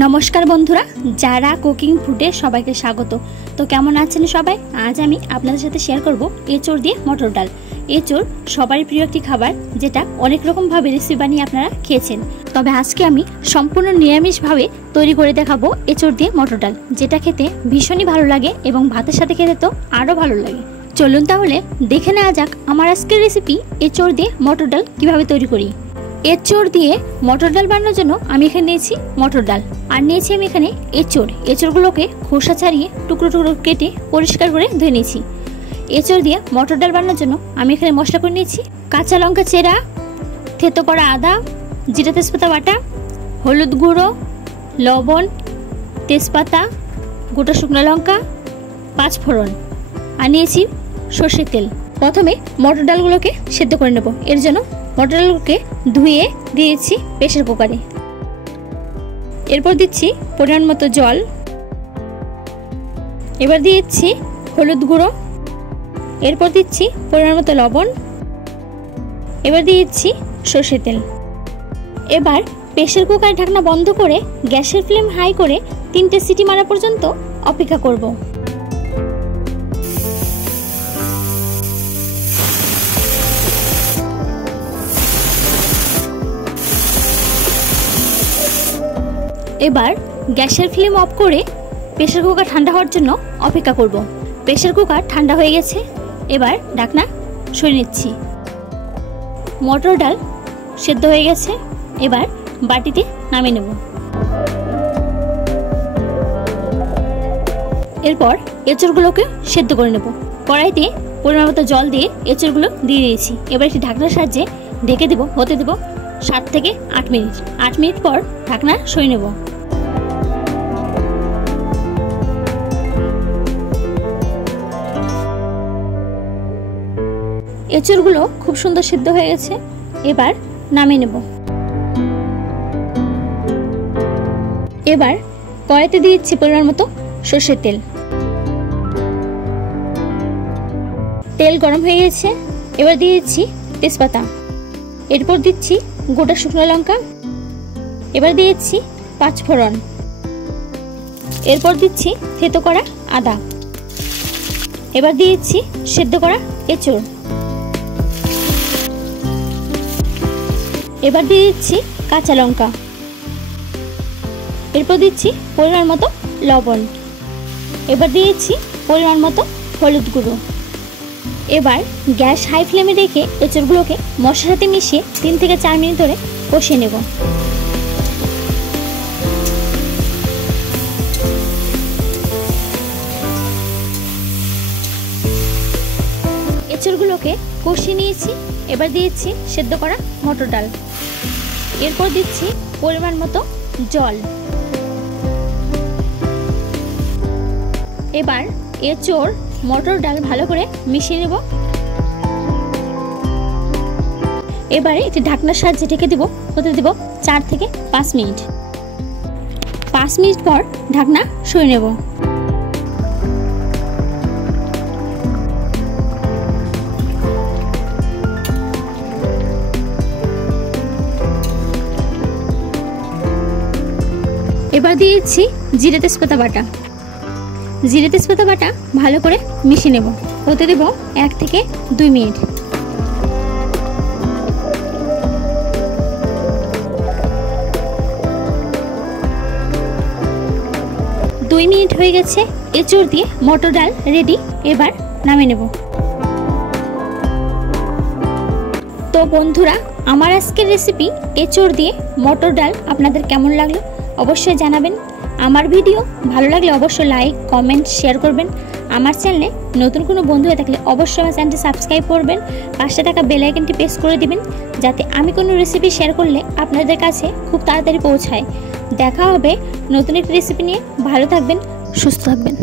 नमस्कार बंधुरा Zara cooking फुडे सबाइके स्वागत। तो केमन आছেন सबाई? आज आमी आपनादेर साथे शेयर करब एचोड़ दिए मटर डाल। एचोड़ सबारই प्रिय एकटी खाबार जेटा अनेक रकम भावे रेसिपि बानिয়ে আপনারা খেয়েছেন। তবে আজকে আমি সম্পূর্ণ নিরামিষ ভাবে তৈরি করে দেখাবো এচোড় দিয়ে মটর ডাল, যেটা খেতে ভীষণই ভালো লাগে এবং ভাতের সাথে খেতে তো আরো ভালো লাগে। চলুন তাহলে দেখে নেওয়া যাক আমার আজকের রেসিপি এচোড় দিয়ে মটর ডাল কিভাবে তৈরি করি। এচোড় দিয়ে মটর ডাল বানানোর জন্য আমি এখানে নিয়েছি মটর ডাল আর নিয়েছি আমি এখানে এচোড়গুলোকে খোসা ছাড়িয়ে টুকরো টুকরো কেটে পরিষ্কার করে ধুয়ে নিয়েছি। এচোড় দিয়ে মটর ডাল বানানোর জন্য আমি এখানে মশলা করে নিয়েছি কাঁচা লঙ্কা চেরা, থেতো করা আদা, জিরা তেজপাতা বাটা, হলুদ গুঁড়ো, লবণ, তেজপাতা, গোটা শুকনো লঙ্কা, পাঁচ ফোড়ন আর নিয়েছি সরষের তেল। প্রথমে মটর ডালগুলোকে সেদ্ধ করে নেব। এর জন্য মটর ডালগুলোকে ধুয়ে দিয়েছি প্রেসার কুকারে। এরপর দিচ্ছি পরিমাণ মতো জল, এবার দিয়েছি হলুদ গুঁড়ো, এরপর দিচ্ছি পরিমাণ মতো লবণ, এবার দিয়েছি সরষের তেল। এবার প্রেসার কুকারের ঢাকনা বন্ধ করে গ্যাসের ফ্লেম হাই করে 3টে সিটি মারা পর্যন্ত অপেক্ষা করব। এবার গ্যাসের ফ্লেম অফ করে প্রেসার কুকার ঠান্ডা হওয়ার জন্য অপেক্ষা করব। প্রেসার কুকার ঠান্ডা হয়ে গেছে, এবার ঢাকনা সরিয়ে নিচ্ছি। মটর ডাল সেদ্ধ হয়ে গেছে, এবার বাটিতে নামিয়ে নেব। এরপর এঁচড়গুলোকে সেদ্ধ করে নেব। কড়াইতে পরিমাণ মতো জল দিয়ে এঁচড়গুলো দিয়ে দিয়েছি। এবার একটি ঢাকনার সাহায্যে ঢেকে দেব, হতে দেব 7 থেকে 8 মিনিট। 8 মিনিট পর ঢাকনা সরিয়ে নেব। এঁচড়গুলো খুব সুন্দর সিদ্ধ হয়ে গেছে, এবার নামিয়ে নেব। এবার কড়াইতে দিয়েছি পরিমাণ মতো সরষের তেল। তেল গরম হয়ে গেছে, এবার দিয়েছি তেজপাতা, এরপর দিচ্ছি গোটা শুকনো লঙ্কা, এবার দিয়েছি পাঁচ ফোড়ন, এরপর দিচ্ছি থেতো করা আদা, এবার দিয়েছি সেদ্ধ করা এঁচড়, এবার দিয়ে দিচ্ছি কাঁচা লঙ্কা, এরপর দিচ্ছি পরিমাণ মতো লবণ, এবার দিয়েছি পরিমাণ মতো হলুদ গুঁড়ো। এবার গ্যাস হাই ফ্লেমে রেখে এঁচড়গুলোকে মশলার সাথে মিশিয়ে 3 থেকে 4 মিনিট ধরে কষিয়ে নেব। এঁচড়গুলোকে কষিয়ে নিয়েছি, এবার দিয়েছি সেদ্ধ করা মটর ডাল, এরপর দিচ্ছি পরিমাণ মতো জল। এবার এঁচড় মটর ডাল ভালো করে মিশিয়ে নেব। এবারে একটি ঢাকনার সাহায্যে ঢেকে দেব, হতে দেব 4 থেকে 5 মিনিট। 5 মিনিট পর ঢাকনা সরিয়ে নেব। এবার দিয়েছি জিরে তেজপাতা বাটা। জিরে তেজপাতা বাটা ভালো করে মিশিয়ে নেব, হতে দেব 1 থেকে 2 মিনিট। দুই মিনিট হয়ে গেছে, এঁচড় দিয়ে মটর ডাল রেডি। এবার নামিয়ে নেব। তো বন্ধুরা, আমার আজকের রেসিপি এঁচড় দিয়ে মটর ডাল আপনাদের কেমন লাগলো অবশ্যই জানাবেন। আমার ভিডিও ভালো লাগলে অবশ্যই লাইক, কমেন্ট, শেয়ার করবেন। আমার চ্যানেলে নতুন কোনো বন্ধু হয়ে থাকলে অবশ্যই আমার চ্যানেলটি সাবস্ক্রাইব করবেন, পাশে থাকা বেল আইকনটি প্রেস করে দিবেন, যাতে আমি কোনো রেসিপি শেয়ার করলে আপনাদের কাছে খুব তাড়াতাড়ি পৌঁছায়। দেখা হবে নতুন একটি রেসিপি নিয়ে। ভালো থাকবেন, সুস্থ থাকবেন।